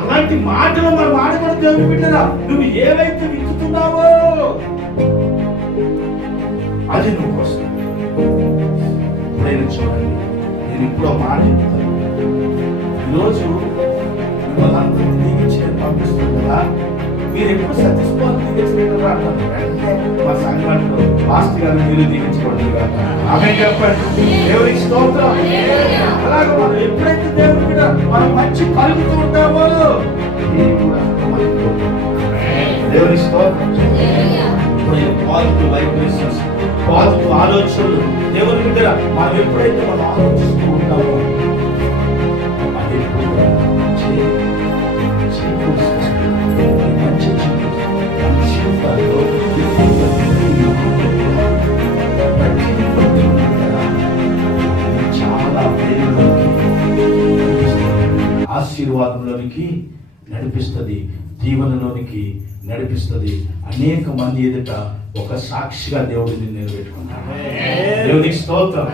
అలాంటి మాటలు మనం ఆడకూడదు దేవుని బిడ్డరా నువ్వు ఏవైతే విత్తుతున్నావో అది నువ్వు కోసం. ఎప్పుడైనా చూడండి నేను ఇప్పుడు మాట చెప్తాను. ఈరోజు మిమ్మల్ని దీవించి పంపిస్తుంది కదా. మీరు ఎప్పుడు అంటారు వెంటనే మా సంఘంలో మాస్టర్ గారు మీరు దీవించబడదు కదా. ఆమె చెప్పండి. దేవునికి స్తోత్రం. అలాగే మనం ఎప్పుడైతే దేవుడి మనం మంచి పలుకుతూ ఉంటాము. దేవుని పాజిటివ్ వైబ్రేషన్స్ పాజిటివ్ ఆలోచనలు దేవుని దగ్గర మనం ఎప్పుడైతే మనం ఆలోచిస్తూ ఉంటామో అది ఆశీర్వాదంలోనికి నడిపిస్తుంది దీవెనలోనికి నడిపిస్తుంది. అనేక మంది ఎదుట ఒక సాక్షిగా దేవుడిని నిలబెట్టుకుంటాడు. దేవునికి స్తోత్రం.